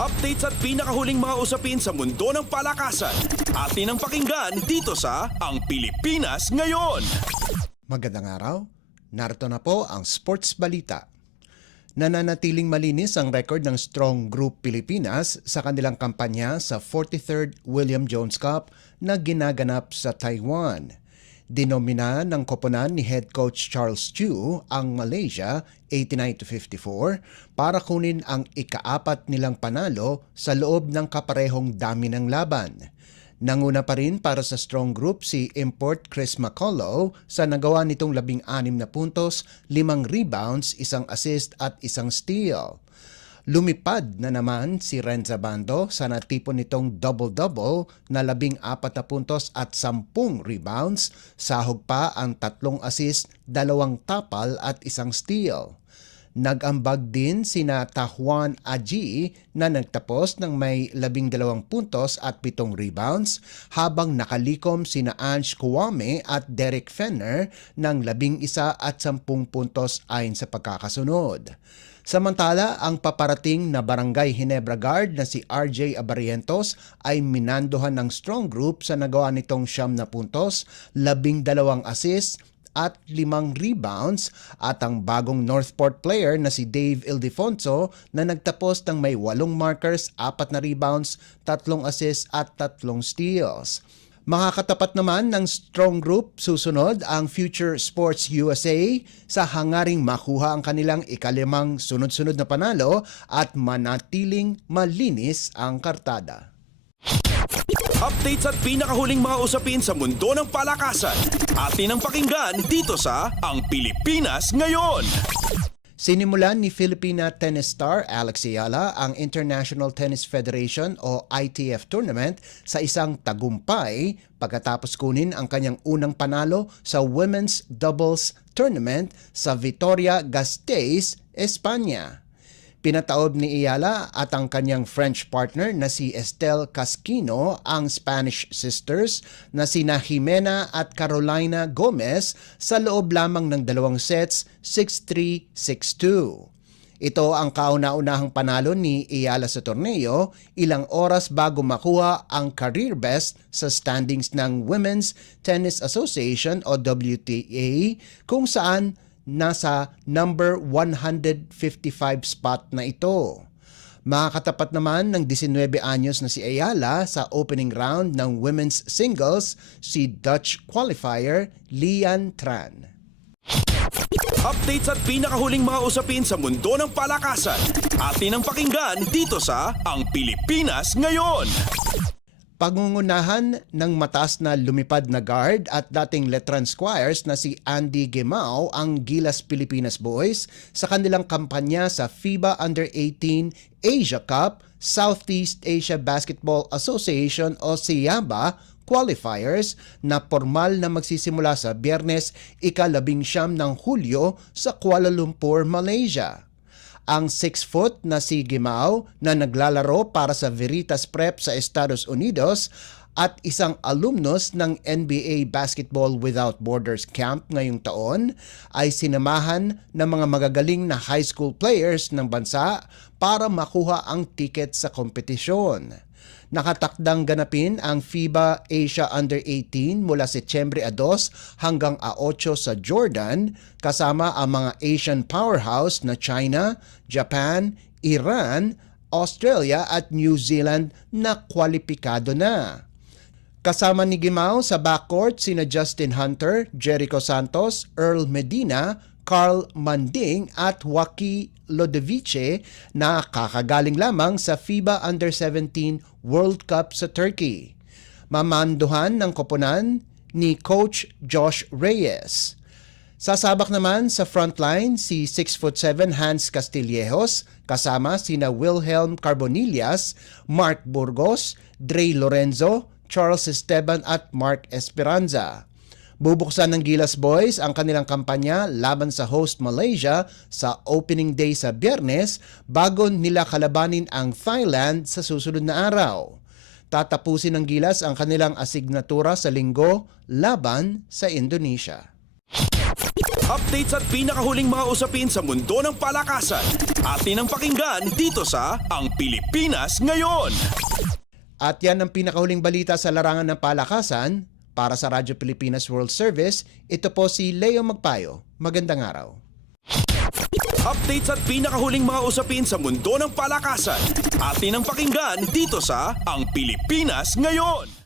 Updates at pinakahuling mga usapin sa mundo ng palakasan. Atin ang pakinggan dito sa Ang Pilipinas Ngayon. Magandang araw. Narito na po ang Sports Balita. Nananatiling malinis ang record ng Strong Group Pilipinas sa kanilang kampanya sa 43rd William Jones Cup na ginaganap sa Taiwan. Dinomina ng koponan ni Head Coach Charles Chu ang Malaysia 89-54 para kunin ang ika-4 nilang panalo sa loob ng kaparehong dami ng laban. Nanguna pa rin para sa Strong Group si import Chris McCullough sa nagawa nitong 16 na puntos, 5 rebounds, 1 assist at 1 steal. Lumipad na naman si Renza Bando sa natipon nitong double-double na 14 na puntos at 10 rebounds, sahog pa ang 3 assist, 2 tapal at 1 steal. Nag-ambag din sina Tahuan Aji na nagtapos ng may 12 puntos at 7 rebounds, habang nakalikom sina Ange Kwame at Derek Fenner ng 11 at 10 puntos ayon sa pagkakasunod. Samantala, ang paparating na Barangay Ginebra guard na si RJ Abarientos ay minandohan ng Strong Group sa nagawa nitong 9 na puntos, 12 assists at 5 rebounds, at ang bagong Northport player na si Dave Ildefonso na nagtapos ng may 8 markers, 4 na rebounds, 3 assists at 3 steals. Makakatapat naman ng Strong Group susunod ang Future Sports USA sa hangaring makuha ang kanilang ika-5 sunod-sunod na panalo at manatiling malinis ang kartada. Updates at pinakahuling mga usapin sa mundo ng palakasan. Atin ang pakinggan dito sa Ang Pilipinas Ngayon. Sinimulan ni Filipina tennis star Alex Ayala ang International Tennis Federation o ITF tournament sa isang tagumpay pagkatapos kunin ang kanyang unang panalo sa women's doubles tournament sa Vitoria-Gasteiz, Espanya. Pinataob ni Ayala at ang kanyang French partner na si Estelle Casquino ang Spanish sisters na sina Jimena at Carolina Gomez sa loob lamang ng 2 sets, 6-3, 6-2. Ito ang kauna-unahang panalo ni Ayala sa torneo, ilang oras bago makuha ang career best sa standings ng Women's Tennis Association o WTA, kung saan nasa number 155 spot na ito. Makakatapat naman ng 19 anyos na si Ayala sa opening round ng women's singles si Dutch qualifier Lian Tran. Updates at pinakahuling mga usapin sa mundo ng palakasan. Atin ang pakinggan dito sa Ang Pilipinas Ngayon. Pangungunahan ng mataas na lumipad na guard at dating Letran Squires na si Andy Gemao ang Gilas Pilipinas Boys sa kanilang kampanya sa FIBA Under-18 Asia Cup Southeast Asia Basketball Association o SIABA qualifiers na formal na magsisimula sa Biyernes, ika-19 ng Hulyo sa Kuala Lumpur, Malaysia. Ang 6 na si Gemao na naglalaro para sa Veritas Prep sa Estados Unidos at isang alumnus ng NBA Basketball Without Borders Camp ngayong taon ay sinamahan ng mga magagaling na high school players ng bansa para makuha ang tiket sa kompetisyon. Nakatakdang ganapin ang FIBA Asia Under-18 mula Setyembre 2 hanggang 8 sa Jordan, kasama ang mga Asian powerhouse na China, Japan, Iran, Australia at New Zealand na kwalipikado na. Kasama ni Gemao sa backcourt sina Justin Hunter, Jericho Santos, Earl Medina, Carl Manding at Joaquin Lodevice na kakagaling lamang sa FIBA Under-17 World Cup sa Turkey. Mamanduhan ng koponan ni Coach Josh Reyes. Sasabak naman sa frontline si 6'7" Hans Castillejos kasama sina Wilhelm Carbonillas, Mark Burgos, Dre Lorenzo, Charles Esteban at Mark Esperanza. Bubuksan ng Gilas Boys ang kanilang kampanya laban sa host Malaysia sa opening day sa Biyernes bago nila kalabanin ang Thailand sa susunod na araw. Tatapusin ng Gilas ang kanilang asignatura sa Linggo laban sa Indonesia. Updates at pinakahuling mga usapin sa mundo ng palakasan. Atin ang pakinggan dito sa Ang Pilipinas Ngayon. At yan ang pinakahuling balita sa larangan ng palakasan. Para sa Radyo Pilipinas World Service, ito po si Leo Magpayo. Magandang araw. Updates at pinakahuling mga usapin sa mundo ng palakasan. Atin ang pakinggan dito sa Ang Pilipinas Ngayon.